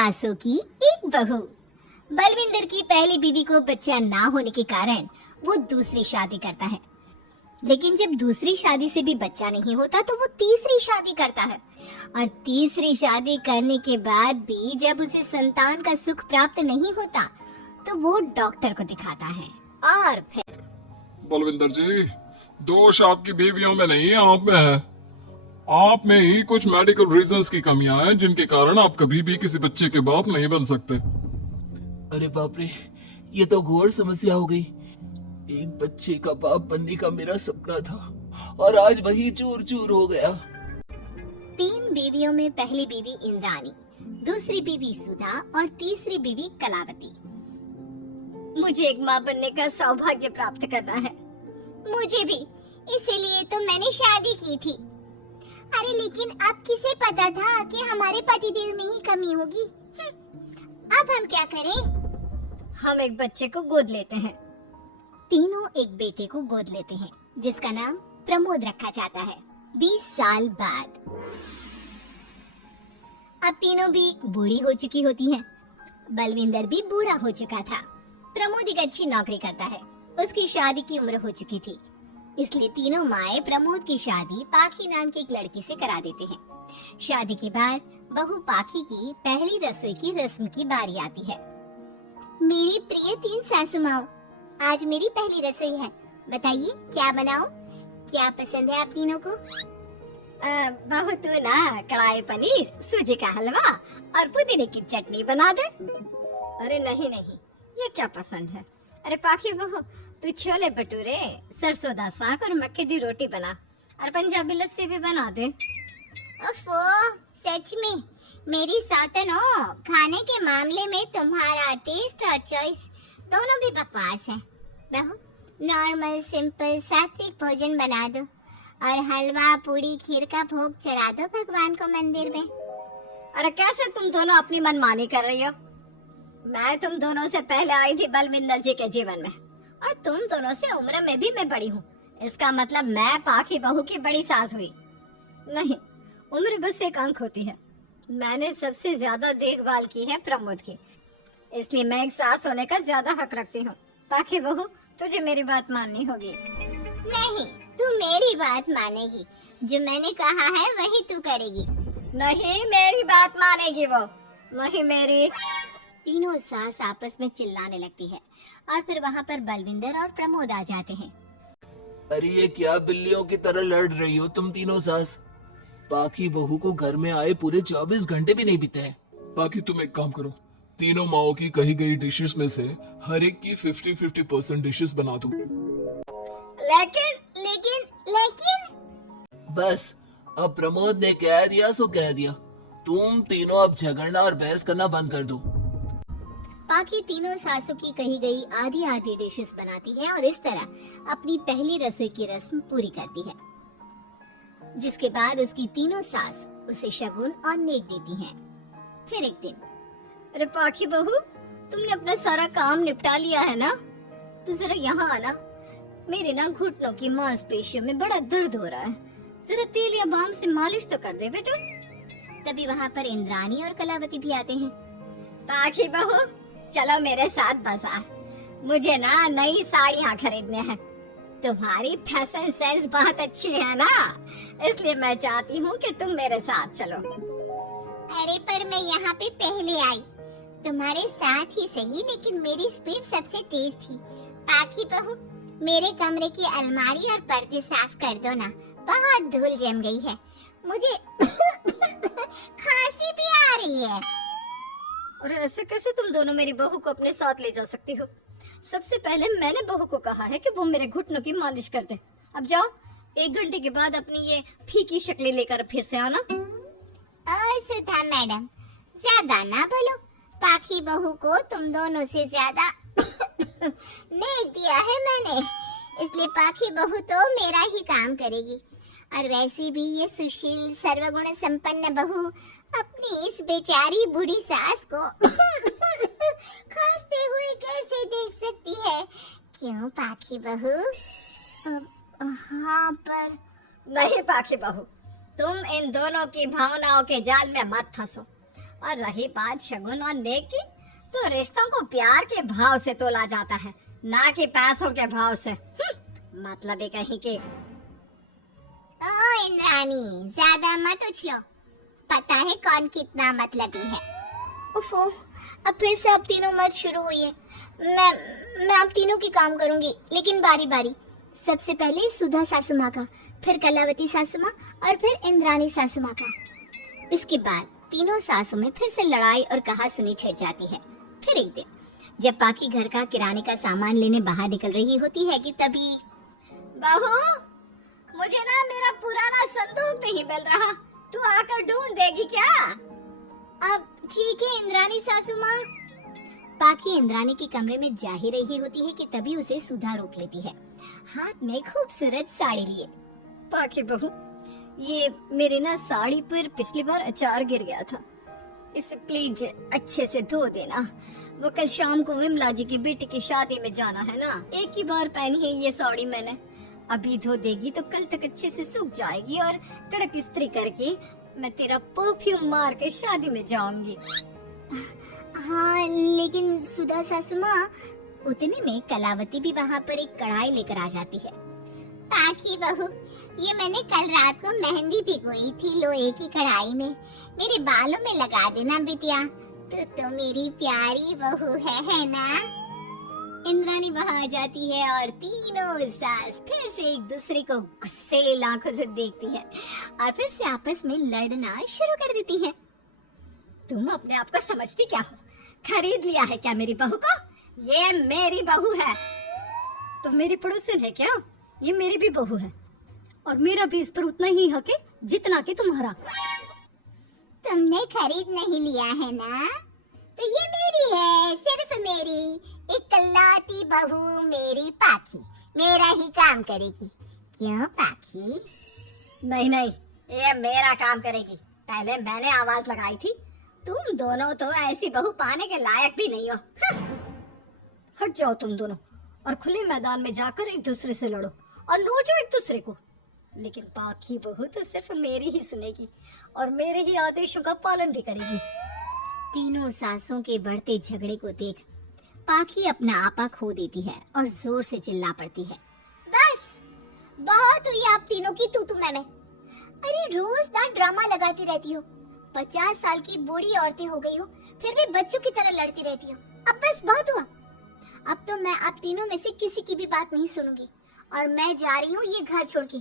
सासों की एक बहू। बलविंदर की पहली बीवी को बच्चा ना होने के कारण वो दूसरी शादी करता है, लेकिन जब दूसरी शादी से भी बच्चा नहीं होता तो वो तीसरी शादी करता है, और तीसरी शादी करने के बाद भी जब उसे संतान का सुख प्राप्त नहीं होता तो वो डॉक्टर को दिखाता है। और फिर बलविंदर जी, दोष आपकी बीवियों में नहीं, आप में है। आप में ही कुछ मेडिकल रीजंस की कमियां हैं जिनके कारण आप कभी भी किसी बच्चे के बाप नहीं बन सकते। अरे बाप रे, ये तो घोर समस्या हो गई। एक बच्चे का बाप बनने का मेरा सपना था और आज वही चूर चूर हो गया। 3 बीवियों में पहली बीवी इंद्राणी, दूसरी बीवी सुधा और तीसरी बीवी कलावती। मुझे एक माँ बनने का सौभाग्य प्राप्त करना है। मुझे भी, इसीलिए तो मैंने शादी की थी। अरे लेकिन अब किसे पता था कि हमारे पतिदेव में ही कमी होगी। अब हम क्या करें? हम एक बच्चे को गोद लेते हैं। तीनों एक बेटे को गोद लेते हैं जिसका नाम प्रमोद रखा जाता है। 20 साल बाद अब तीनों भी बूढ़ी हो चुकी होती हैं। बलविंदर भी बूढ़ा हो चुका था। प्रमोद एक अच्छी नौकरी करता है। उसकी शादी की उम्र हो चुकी थी, इसलिए तीनों माएं प्रमोद की शादी पाखी नाम की एक लड़की से करा देते हैं। शादी के बाद बहू पाखी की पहली रसोई की रस्म की बारी आती है। मेरी प्रिय 3 सासू माओ, आज मेरी पहली रसोई है। बताइए क्या बनाऊं? क्या पसंद है आप तीनों को? बहू तू ना कढ़ाई पनीर, सूजी का हलवा और पुदीने की चटनी बना दे। अरे नहीं नहीं, ये क्या पसंद है? अरे पाखी बहू, तू छोले भटूरे, सरसों दा साग और मक्के दी रोटी बना, और पंजाबी लस्सी भी बना दे। ओफो, सच में मेरी सौतन हो, खाने के मामले में तुम्हारा टेस्ट और चॉइस दोनों भी बकवास है। बहू, नॉर्मल सिंपल सात्विक भोजन बना दो और हलवा पूड़ी खीर का भोग चढ़ा दो भगवान को मंदिर में। अरे कैसे तुम दोनों अपनी मनमानी कर रही हो? मैं तुम दोनों से पहले आई थी बलविंदर जी के जीवन में, और तुम दोनों से उम्र में भी मैं बड़ी हूँ। इसका मतलब मैं पाखी बहू की बड़ी सास हुई? नहीं, उम्र बस एक अंक होती है। मैंने सबसे ज्यादा देखभाल की है प्रमोद की, इसलिए मैं एक सास होने का ज्यादा हक रखती हूँ। पाखी बहू, तुझे मेरी बात माननी होगी। नहीं, तू मेरी बात मानेगी। जो मैंने कहा है वही तू करेगी। नहीं, मेरी बात मानेगी वो। नहीं मेरी। तीनों सास आपस में चिल्लाने लगती है, और फिर वहाँ पर बलविंदर और प्रमोद आ जाते हैं। अरे ये क्या बिल्लियों की तरह लड़ रही हो तुम तीनों सास? पाखी बहू को घर में आए पूरे 24 घंटे भी नहीं बीते हैं। बाकी तुम एक काम करो, तीनों माओं की कही गई डिशेस में से हर एक की 50-50% डिशेस बना दो। लेकिन लेकिन लेकिन बस, अब प्रमोद ने कह दिया सो कह दिया। तुम तीनों अब झगड़ना और बहस करना बंद कर दो। पाखी तीनों सासों की कही गई आधी आधी डिशेस बनाती है और इस तरह अपनी पहली रसोई की रस्म पूरी करती है, जिसके बाद उसकी तीनों सास उसे शगुन और नेक देती हैं। फिर एक दिन, अरे पाखी बहू, तुमने अपना सारा काम निपटा लिया है ना? तो जरा यहाँ आना। मेरे ना घुटनों की मांसपेशियों में बड़ा दर्द हो रहा है। जरा तेल या बाम से मालिश तो कर दे बेटा। तभी वहाँ पर इंद्राणी और कलावती भी आते हैं। पाखी बहू, चलो मेरे साथ बाजार। मुझे ना नई साड़ियाँ खरीदने हैं। तुम्हारी फैशन सेंस बहुत अच्छी है ना, इसलिए मैं चाहती हूँ कि तुम मेरे साथ चलो। अरे पर मैं यहाँ पे पहले आई, तुम्हारे साथ ही सही, लेकिन मेरी स्पीड सबसे तेज थी। पाखी बहू, मेरे कमरे की अलमारी और पर्दे साफ कर दो ना, बहुत धूल जम गई है। मुझे खांसी भी आ रही है। और ऐसे कैसे तुम दोनों मेरी बहू को अपने साथ ले जा सकती हो? सबसे पहले मैंने बहू को कहा है कि वो मेरे घुटनों की मालिश कर दे। अब जाओ, 1 घंटे के बाद अपनी ये फीकी शक्लें लेकर फिर से आना। सुधा मैडम, ज्यादा ना बोलो। पाखी बहू को तुम दोनों से ज्यादा नेक दिया है मैंने, इसलिए पाखी बहू तो मेरा ही काम करेगी। और वैसे भी ये सुशील सर्वगुण संपन्न बहू अपनी इस बेचारी बूढ़ी सास को खांसते हुए कैसे देख सकती है? क्यों पाखी बहू? हाँ पर नहीं पाखी बहू, तुम इन दोनों की भावनाओं के जाल में मत फंसो। और रही बात शगुन और नेक की, तो रिश्तों को प्यार के भाव से तोला जाता है, ना कि पैसों के भाव से। मतलब कहीं के। ओ इंद्राणी, ज्यादा मत उछलो, पता है कौन कितना मतलबी है। उफो, अब फिर से आप तीनों मत शुरू हुई है। मैं आप तीनों की काम करूंगी, लेकिन बारी बारी। सबसे पहले सुधा सासू माँ का, फिर कलावती सासू माँ और फिर इंद्राणी सासू माँ का। इसके बाद तीनों सासू में फिर से लड़ाई और कहासुनी छिड़ जाती है। फिर एक दिन जब पाखी घर का किराने का सामान लेने बाहर निकल रही होती है कि तभी, बहू, मुझे ना मेरा पुराना संदूक नहीं मिल रहा, तू आकर ढूंढ देगी क्या? अब ठीक है इंद्राणी सासू माँ। पाखी इंद्राणी के कमरे में जा ही रही होती है कि तभी उसे सुधा रोक लेती है, हाथ में खूबसूरत साड़ी लिए। पाखी बहू, ये मेरी ना साड़ी पर पिछली बार अचार गिर गया था, इसे प्लीज अच्छे से धो देना। वो कल शाम को विमला जी की बेटी की शादी में जाना है ना, एक ही बार पहनी है ये साड़ी मैंने, अभी धो देगी तो कल तक अच्छे से सूख जाएगी और कड़क इस्त्री करके मैं तेरा परफ्यूम मार के शादी में जाऊंगी। हाँ, लेकिन सुधा सासू माँ, उतने में कलावती भी वहाँ पर एक कढ़ाई लेकर आ जाती है। पाखी बहू, ये मैंने कल रात को मेहंदी भिगोई थी लोहे की कढ़ाई में, मेरे बालों में लगा देना बिटिया, तो मेरी प्यारी बहू है ना? इंद्राणी वहाँ आ जाती है और तीनों सास फिर से एक दूसरे को गुस्सैल आंखों से देखती है और फिर से आपस में लड़ना शुरू कर देती है। तुम अपने आप को समझती क्या हो? खरीद लिया है क्या मेरी बहू को? ये मेरी बहू है। तो मेरी पड़ोसन है क्या? ये मेरी भी बहू है और मेरा भी इस पर उतना ही हक है जितना कि तुम्हारा। तुमने खरीद नहीं लिया है ना, तो ये मेरी है, सिर्फ मेरी, इकलौती बहू मेरी पाखी, मेरा ही काम करेगी। क्यों पाखी? नहीं नहीं, ये मेरा काम करेगी। पहले मैंने आवाज लगाई थी, तुम दोनों तो ऐसी बहू पाने के लायक भी नहीं हो। हट जाओ तुम दोनों और खुले मैदान में जाकर एक दूसरे से लड़ो और नोचो एक दूसरे को। लेकिन पाखी बहू तो सिर्फ मेरी ही सुनेगी और मेरे ही आदेशों का पालन भी करेगी। तीनों सासों के बढ़ते झगड़े को देख पाखी अपना आपा खो देती है और जोर से चिल्ला पड़ती है, बस बहुत हुई आप तीनों की तू मैं। अरे रोज ना ड्रामा लगाती रहती हो, 50 साल की बूढ़ी औरतें हो गई हो, फिर भी बच्चों की तरह लड़ती रहती हो। अब बस बहुत हुआ, अब तो मैं आप तीनों में से किसी की भी बात नहीं सुनूंगी और मैं जा रही हूँ ये घर छोड़ के।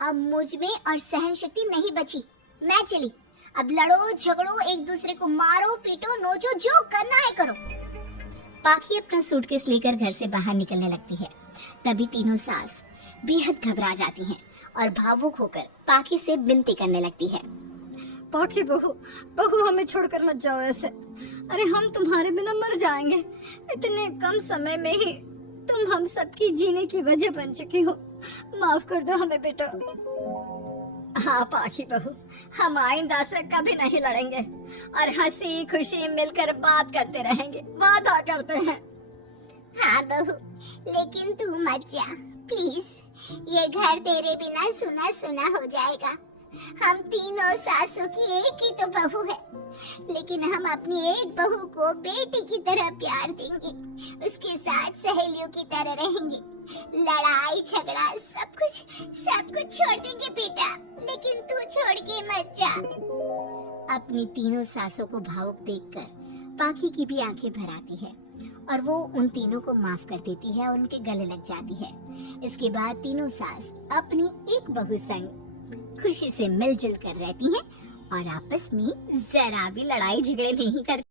अब मुझ में और सहन शक्ति नहीं बची, मैं चली। अब लड़ो झगड़ो, एक दूसरे को मारो पीटो नोचो, जो करना है करो। पाखी अपना सूटकेस लेकर घर से बाहर निकलने लगती है। तभी तीनों सास बेहद घबरा जाती हैं और भावुक होकर पाखी से विनती करने लगती है, पाखी बहू, बहू हमें छोड़कर मत जाओ ऐसे। अरे हम तुम्हारे बिना मर जाएंगे। इतने कम समय में ही तुम हम सबकी जीने की वजह बन चुकी हो, माफ कर दो हमें बेटा। हाँ पाखी बहू, हम आइंदा से कभी नहीं लड़ेंगे और हंसी खुशी मिलकर बात करते रहेंगे, वादा करते हैं। हाँ बहू, लेकिन तू मत जा प्लीज, ये घर तेरे बिना सुना सुना हो जाएगा। हम तीनों सासों की एक ही तो बहू है, लेकिन हम अपनी एक बहू को बेटी की तरह प्यार देंगे, उसके साथ सहेलियों की तरह रहेंगे। लड़ाई झगड़ा सब कुछ छोड़ देंगे बेटा, लेकिन तू छोड़ के मत जा। अपनी तीनों सासों को भावुक देखकर पाखी की भी आंखें भर आती है और वो उन तीनों को माफ कर देती है और उनके गले लग जाती है। इसके बाद तीनों सास अपनी एक बहू संग खुशी से मिलजुल कर रहती हैं और आपस में जरा भी लड़ाई झगड़े नहीं करती।